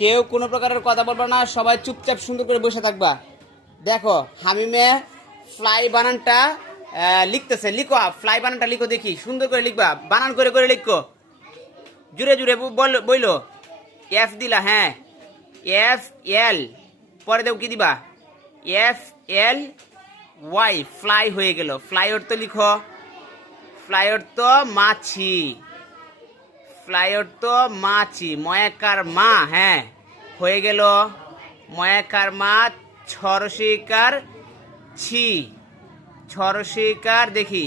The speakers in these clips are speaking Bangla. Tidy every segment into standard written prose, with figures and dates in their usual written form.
কেউ কোনো প্রকারের কথা বলবা না, সবাই চুপচাপ সুন্দর করে বসে থাকবা। দেখো হামিমে ফ্লাই বানানটা লিখতেছে, লিখো ফ্লাই বানানটা লিখো, দেখি সুন্দর করে লিখবা, বানান করে করে লিখো, জুড়ে জুড়ে বইলো। এফ দিলা, হ্যাঁ এফ এল, পরে দেব কি দিবা, এফ এল ওয়াই, ফ্লাই হয়ে গেল। ফ্লাই অর্থ লিখো, ফ্লাই অর্থ মাছি, ফ্লাই অর্থ মাছি, ময়াকার মা, হ্যাঁ হয়ে গেল ময়াকার মা, ছরসিকার ছি, ছরসিকার দেখি,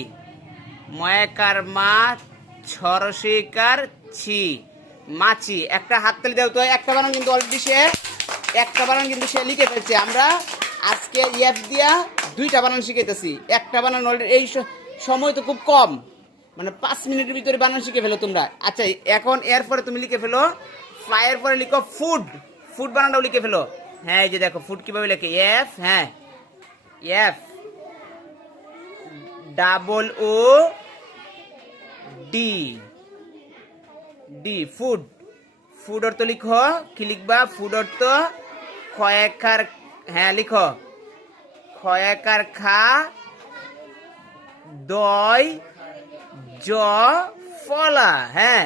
ময়াকার মা ছরসিকার ছি, মাছি। একটা হাততালি দাও তো, একটা বানান কিন্তু অলরেডি সে, একটা বানান কিন্তু সে লিখে ফেলছে। আমরা আজকে এফ দিয়া 2টা বানান শিখাইতেছি, একটা বানান অলরেডি, এই সময় তো খুব কম, মানে 5 মিনিটের ভিতরে বানান শিখে ফেলো তোমরা। আচ্ছা এখন এরপরে তুমি লিখে ফেলো, ফ্লাইয়ের পরে লিখো ফুড, ফুড বানানটাও লিখে ফেলো। হ্যাঁ এই যে দেখো ফুড কিভাবে লেখে, এফ, হ্যাঁ F double O D, D food. Food অর্থ লিখো, কি লিখবা, ফুড অর্থ খয়াকার, হ্যাঁ লিখো খয়াকার খা, দই জ ফলা, হ্যাঁ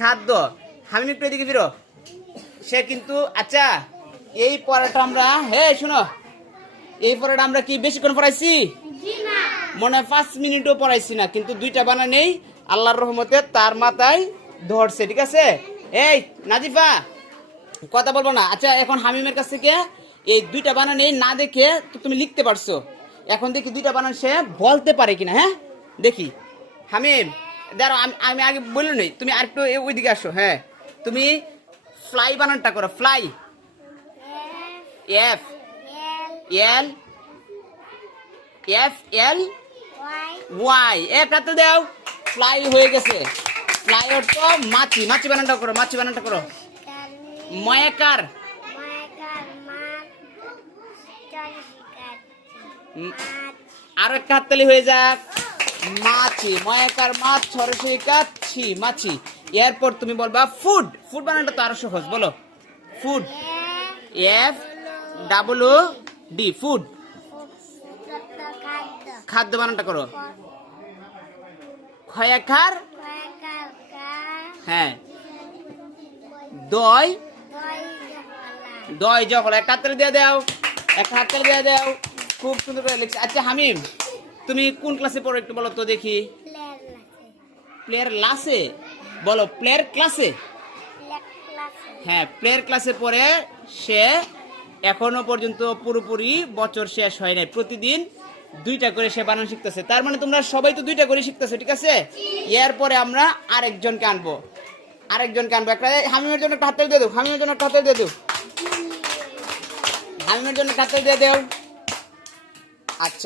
খাদ্য। আমি একটু এদিকে ফিরো, সে কিন্তু আচ্ছা এই পড়াটা আমরা, হ্যাঁ শোনো, এই পড়াটা আমরা কি বেশিক্ষণ পড়াইছি? মনে হয় 5 মিনিটও পড়াইছি না, কিন্তু 2টা বানা নেই আল্লাহর রহমতে তার মাথায় ধরছে, ঠিক আছে? এই নাজিফা কথা বলবো না। আচ্ছা এখন হামিমের কাছ থেকে এই 2টা বানান নেই না দেখে তো তুমি লিখতে পারছো, এখন দেখি 2টা বানান সে বলতে পারে কিনা। হ্যাঁ দেখি হামিম, দাঁড়াও আমি আগে বললো নেই, তুমি আরেকটু ওইদিকে আসো। হ্যাঁ তুমি ফ্লাই বানানটা করো, fly, F L, F L Y, একটা দাও, ফ্লাই হয়ে গেছে। ফ্লাই অর্থ মাছি, মাছি বানানটা করো, মাছি বানানটা করো, ময়াকার, আরো একটা হাততালি হয়ে যাক, মাছি, ময়াকার মাছ, ছরসিকার ছি, মাছি। এরপর তুমি বলবা ফুড, ফুড বানানটা তো আরো সহজ, বলো food, F double O D, food. খাদ্য বানানটা করো, খয়াকার, হ্যাঁ দই, দই জফলা, একটা হাততালি দিয়ে দাও, একটা হাততালি দিয়ে দাও, খুব সুন্দর করে লিখছে। আচ্ছা হামিম তুমি কোন ক্লাসে পড়ো একটু বলো তো দেখি। প্লেয়ার ক্লাসে, বলো প্লেয়ার ক্লাসে, হ্যাঁ প্লেয়ার ক্লাসে পড়ে সে, এখনো পর্যন্ত পুরোপুরি বছর শেষ হয় নাই, প্রতিদিন 2টা করে সে বানান শিখতেছে। তার মানে তোমরা সবাই তো 2টা করে শিখতেছো, ঠিক আছে? এরপরে আমরা আরেকজনকে আনবো, আরেকজনকে আনবো। একটা হামিমের জন্য একটা হাততালি দিয়ে দাও, হামিমের জন্য একটা হাততালি দিয়ে দাও, হামিমের জন্য একটা হাততালি দিয়ে দাও। আচ্ছা